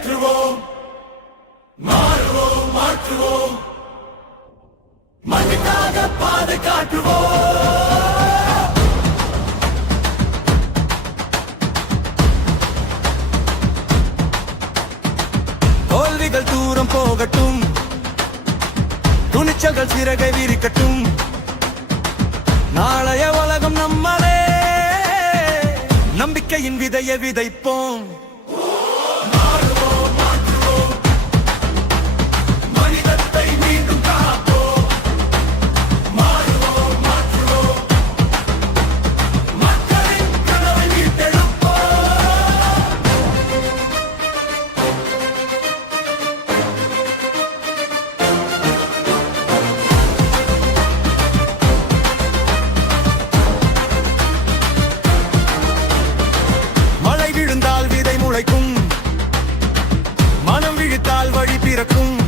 ஏற்றுவோம், மாறுவோம், மாற்றுவோம், மண்ணுக்காக பாதை காட்டுவோம். தோல்விகள் தூரம் போகட்டும், துணிச்சல்கள் சிறகை விரிக்கட்டும். நாளைய உலகம் நம்மளே, நம்பிக்கையின் விதையை விதைப்போம். மாறுவோம், மாற்றுவோம், மனிதத்தை மீண்டும் காப்போம். மாறுவோம், மாற்றுவோம், மக்களின் கனவை மீட்டெடுப்போம். மழை விழுந்தால் விதை முளைக்கும், மனம் விழித்தால் வழி பிறக்கும்.